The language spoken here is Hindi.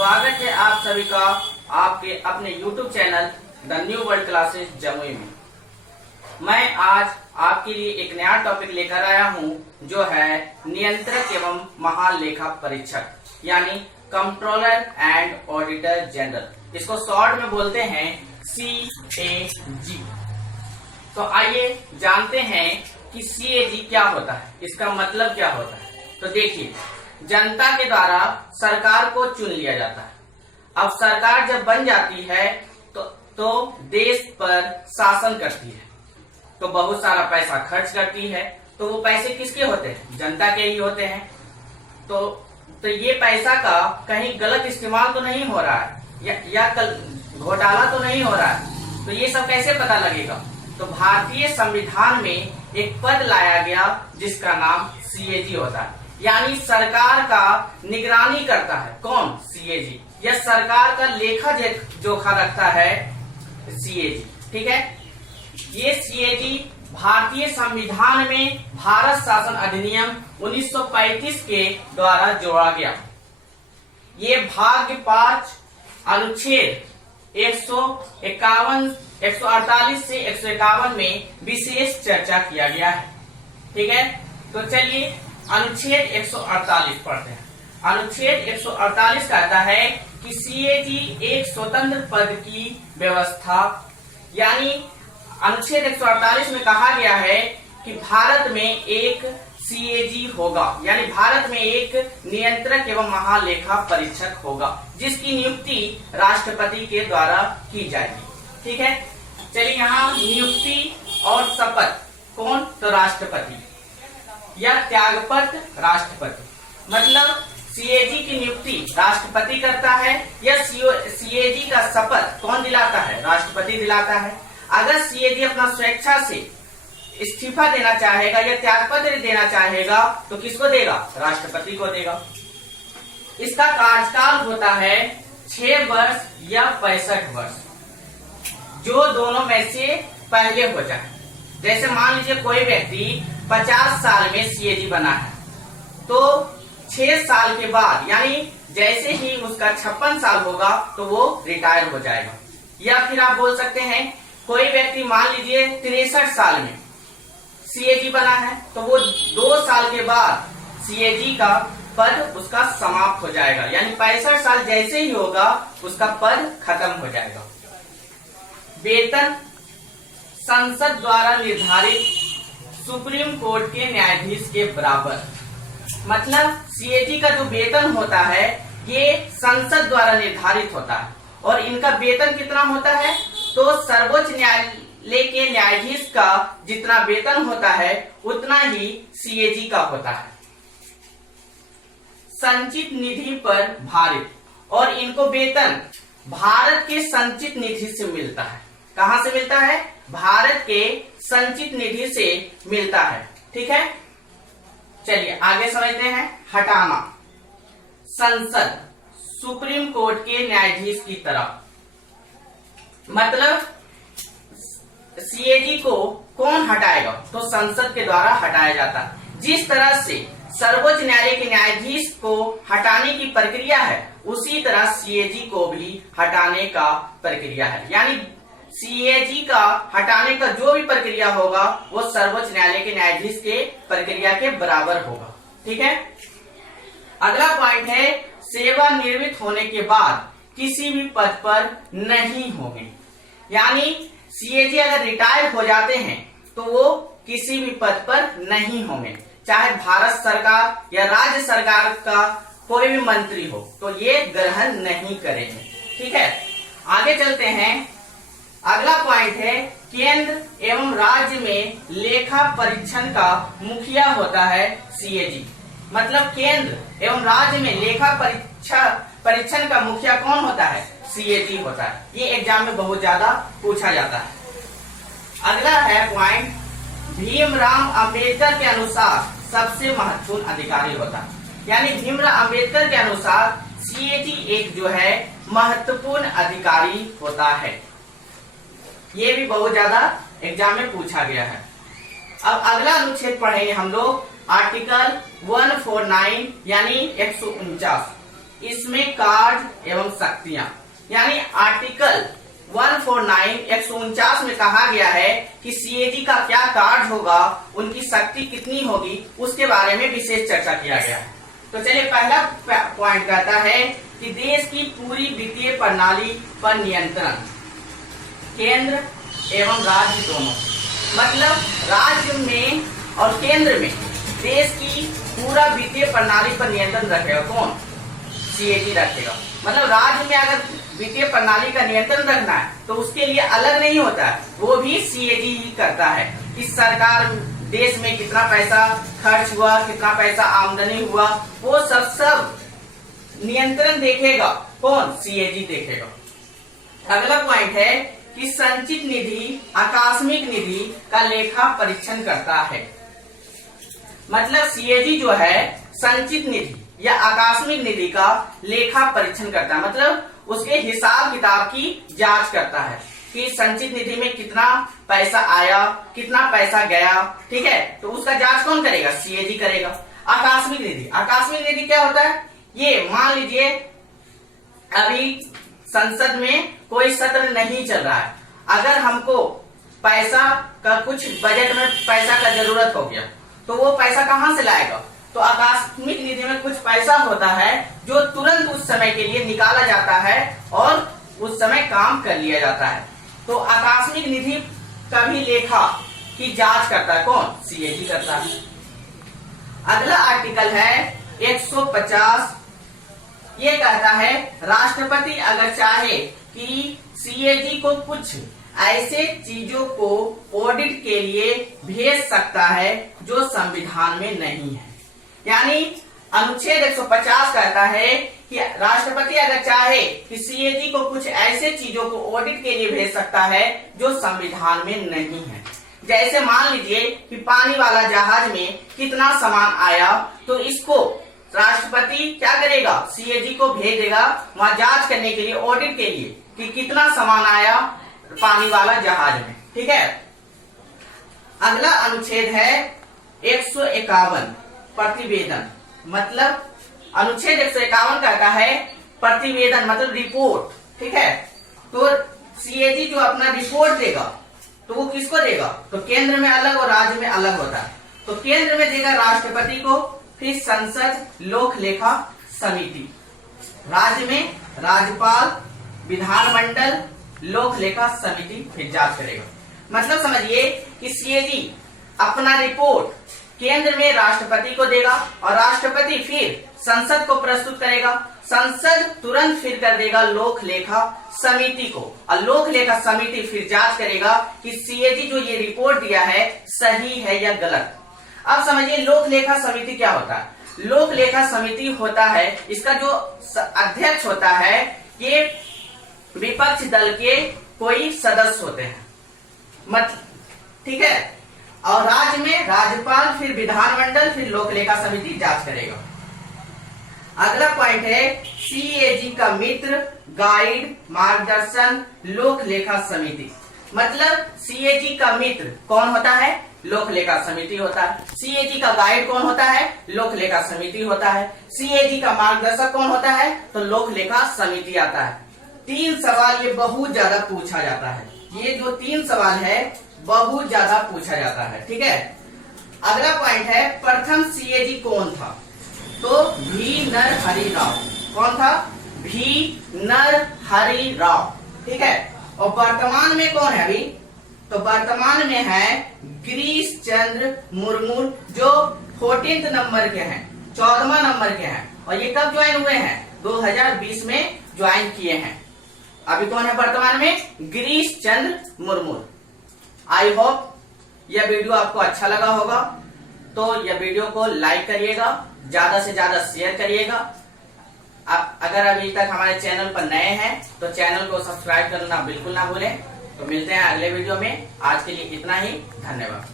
स्वागत है आप सभी का आपके अपने YouTube channel the new world classes Jamui में। मैं आज आपके लिए एक नया टॉपिक लेकर आया हूं जो है नियंत्रक एवं महालेखा परीक्षक यानी कंट्रोलर एंड ऑडिटर जनरल। इसको शॉर्ट में बोलते हैं CAG। तो आइए जानते हैं कि CAG क्या होता है, इसका मतलब क्या होता है। तो देखिए, जनता के द्वारा सरकार को चुन लिया जाता है। अब सरकार जब बन जाती है तो देश पर शासन करती है, तो बहुत सारा पैसा खर्च करती है। तो वो पैसे किसके होते हैं? जनता के ही होते हैं। तो ये पैसा का कहीं गलत इस्तेमाल तो नहीं हो रहा है या घोटाला तो नहीं हो रहा है। तो ये सब कैसे पता लगेगा? तो भारतीय संविधान में एक पद लाया गया जिसका नाम CAG होता है, यानी सरकार का निगरानी करता है। कौन? CAG। यह सरकार का लेखा जोखा रखता है CAG। ठीक है, ये CAG भारतीय संविधान में भारत शासन अधिनियम 1935 के द्वारा जोड़ा गया। ये भाग 5 अनुच्छेद 148 से 151 में विशेष चर्चा किया गया है। ठीक है, तो चलिए अनुच्छेद 148 पढ़ते हैं। अनुच्छेद 148 कहता है कि CAG एक स्वतंत्र पद की व्यवस्था, यानी अनुच्छेद 148 में कहा गया है कि भारत में एक CAG होगा, यानी भारत में एक नियंत्रक एवं महालेखा परीक्षक होगा जिसकी नियुक्ति राष्ट्रपति के द्वारा की जाएगी। ठीक है, चलिए यहाँ नियुक्ति और शपथ कौन? तो राष्ट्रपति या त्यागपत्र राष्ट्रपति। मतलब CAG की नियुक्ति राष्ट्रपति करता है या CAG का शपथ कौन दिलाता है? राष्ट्रपति दिलाता है। अगर CAG अपना स्वेच्छा से इस्तीफा देना चाहेगा या त्यागपत्र देना चाहेगा तो किसको देगा? राष्ट्रपति को देगा। इसका कार्यकाल होता है 6 वर्ष या 65 वर्ष, जो दोनों में से पहले हो जाए। जैसे मान लीजिए कोई व्यक्ति 50 साल में CAG बना है, तो 6 साल के बाद यानी जैसे ही उसका 56 साल होगा तो वो रिटायर हो जाएगा। या फिर आप बोल सकते हैं कोई व्यक्ति मान लीजिए 63 साल में CAG बना है, तो वो 2 साल के बाद CAG का पद उसका समाप्त हो जाएगा, यानी 65 साल जैसे ही होगा उसका पद खत्म हो जाएगा। वेतन संसद द्वारा निर्धारित सुप्रीम कोर्ट के न्यायाधीश के बराबर। मतलब CAG का जो वेतन होता है ये संसद द्वारा निर्धारित होता है। और इनका वेतन कितना होता है? तो सर्वोच्च न्यायालय के न्यायाधीश का जितना वेतन होता है उतना ही CAG का होता है। संचित निधि पर भारित, और इनको वेतन भारत के संचित निधि से मिलता है। कहां से मिलता है? भारत के संचित निधि से मिलता है। ठीक है, चलिए आगे समझते हैं। हटाना, संसद सुप्रीम कोर्ट के न्यायाधीश की तरफ। मतलब CAG को कौन हटाएगा? तो संसद के द्वारा हटाया जाता है। जिस तरह से सर्वोच्च न्यायालय के न्यायाधीश को हटाने की प्रक्रिया है उसी तरह CAG को भी हटाने का प्रक्रिया है, यानी CAG का हटाने का जो भी प्रक्रिया होगा वो सर्वोच्च न्यायालय के न्यायाधीश के प्रक्रिया के बराबर होगा। ठीक है, अगला पॉइंट है सेवानिवृत्त होने के बाद किसी भी पद पर नहीं होंगे। यानी CAG अगर रिटायर हो जाते हैं तो वो किसी भी पद पर नहीं होंगे, चाहे भारत सरकार या राज्य सरकार का कोई भी मंत्री हो, तो ये ग्रहण नहीं करेंगे। ठीक है, आगे चलते हैं। अगला पॉइंट है केंद्र एवं राज्य में लेखा परीक्षण का मुखिया होता है CAG। मतलब केंद्र एवं राज्य में लेखा परीक्षण का मुखिया कौन होता है? CAG होता है। ये एग्जाम में बहुत ज्यादा पूछा जाता है। अगला है पॉइंट, भीमराव अंबेडकर के अनुसार सबसे महत्वपूर्ण अधिकारी होता है। यानी भीमराव अंबेडकर के अनुसार CAG एक जो है महत्वपूर्ण अधिकारी होता है। ये भी बहुत ज्यादा एग्जाम में पूछा गया है। अब अगला अनुच्छेद पढ़ेंगे हम लोग, आर्टिकल 149 यानी 149। इसमें कार्य एवं शक्तियां, यानी आर्टिकल 149 149 में कहा गया है कि सीएजी का क्या कार्य होगा, उनकी शक्ति कितनी होगी, उसके बारे में विशेष चर्चा किया गया है। तो चलिए पहला पॉइंट कहता है कि देश की पूरी वित्तीय प्रणाली पर नियंत्रण केंद्र एवं राज्य दोनों, मतलब राज्य में और केंद्र में देश की पूरा वित्तीय प्रणाली पर नियंत्रण रखेगा कौन? सीएजी रखेगा। मतलब राज्य में अगर वित्तीय प्रणाली का नियंत्रण रखना है तो उसके लिए अलग नहीं होता है, वो भी सीएजी ही करता है कि सरकार देश में कितना पैसा खर्च हुआ, कितना पैसा आमदनी हुआ, वो सब नियंत्रण देखेगा कौन? सीएजी देखेगा। अगला पॉइंट है कि संचित निधि आकस्मिक निधि का लेखा परीक्षण करता है। मतलब सीएजी जो है संचित निधि या आकस्मिक निधि का लेखा परीक्षण करता है, मतलब उसके हिसाब किताब की जांच करता है कि संचित निधि में कितना पैसा आया, कितना पैसा गया, ठीक है, तो उसका जांच कौन करेगा? सीएजी करेगा। आकस्मिक निधि क्या होता है? ये मान लीजिए अभी संसद में कोई सत्र नहीं चल रहा है, अगर हमको पैसा का कुछ बजट में पैसा का जरूरत हो गया तो वो पैसा कहाँ से लाएगा? तो आकस्मिक निधि में कुछ पैसा होता है जो तुरंत उस समय के लिए निकाला जाता है और उस समय काम कर लिया जाता है। तो आकस्मिक निधि का भी लेखा की जांच करता है कौन? सीएजी करता है। अगला आर्टिकल है 150, ये कहता है राष्ट्रपति अगर चाहे कि सीएजी को कुछ ऐसे चीजों को ऑडिट के लिए भेज सकता है जो संविधान में नहीं है। यानी अनुच्छेद 150 कहता है कि राष्ट्रपति अगर चाहे कि सीएजी को कुछ ऐसे चीजों को ऑडिट के लिए भेज सकता है जो संविधान में नहीं है। जैसे मान लीजिए कि पानी वाला जहाज में कितना सामान आया, तो इसको राष्ट्रपति क्या करेगा? सीएजी को भेजेगा वहां जांच करने के लिए, ऑडिट के लिए कि कितना सामान आया पानी वाला जहाज में, ठीक है। अगला अनुच्छेद है 151 प्रतिवेदन, मतलब अनुच्छेद 151 कहता है प्रतिवेदन मतलब रिपोर्ट, ठीक है। तो सीएजी जो अपना रिपोर्ट देगा तो वो किसको देगा? तो केंद्र में अलग और राज्य में अलग होता है। तो केंद्र में देगा राष्ट्रपति को, फिर संसद लोक लेखा समिति, राज्य में राज्यपाल, विधानमंडल, लोक लेखा समिति फिर जांच करेगा। मतलब समझिए कि सीएजी अपना रिपोर्ट केंद्र में राष्ट्रपति को देगा और राष्ट्रपति फिर संसद को प्रस्तुत करेगा, संसद तुरंत फिर कर देगा लोक लेखा समिति को, और लोक लेखा समिति फिर जांच करेगा कि सीएजी जो ये रिपोर्ट दिया है सही है या गलत। अब समझिए लोक लेखा समिति क्या होता है? लोक लेखा समिति होता है, इसका जो अध्यक्ष होता है ये विपक्ष दल के कोई सदस्य होते हैं, ठीक है। और राज्य में राज्यपाल, फिर विधानमंडल, फिर लोक लेखा समिति जांच करेगा। अगला पॉइंट है सीएजी का मित्र, गाइड, मार्गदर्शन, लोक लेखा समिति। मतलब सीएजी का मित्र कौन होता है? लोक लेखा समिति होता है। सीएजी का गाइड कौन होता है? लोक लेखा समिति होता है। सीएजी का मार्गदर्शक कौन होता है? तो लोक लेखा समिति आता है। 3 सवाल ये बहुत ज्यादा पूछा जाता है, ये जो 3 सवाल है बहुत ज्यादा पूछा जाता है, ठीक है। अगला पॉइंट है प्रथम सीएजी कौन था? तो भी नरहरि राव। कौन था? भी नरहरि राव, ठीक है। और वर्तमान में कौन है अभी? तो वर्तमान में है गिरीश चंद्र मुर्मू, जो 14th नंबर के हैं, 14वां नंबर के हैं, और ये कब ज्वाइन हुए हैं? 2020 में ज्वाइन किए हैं। अभी कौन है वर्तमान में? गिरीश चंद्र मुर्मू। आई होप यह वीडियो आपको अच्छा लगा होगा, तो यह वीडियो को लाइक करिएगा, ज्यादा से ज्यादा शेयर करिएगा। अगर अभी तक हमारे चैनल पर नए हैं तो चैनल को सब्सक्राइब करना बिल्कुल ना भूलें। तो मिलते हैं अगले वीडियो में, आज के लिए इतना ही, धन्यवाद।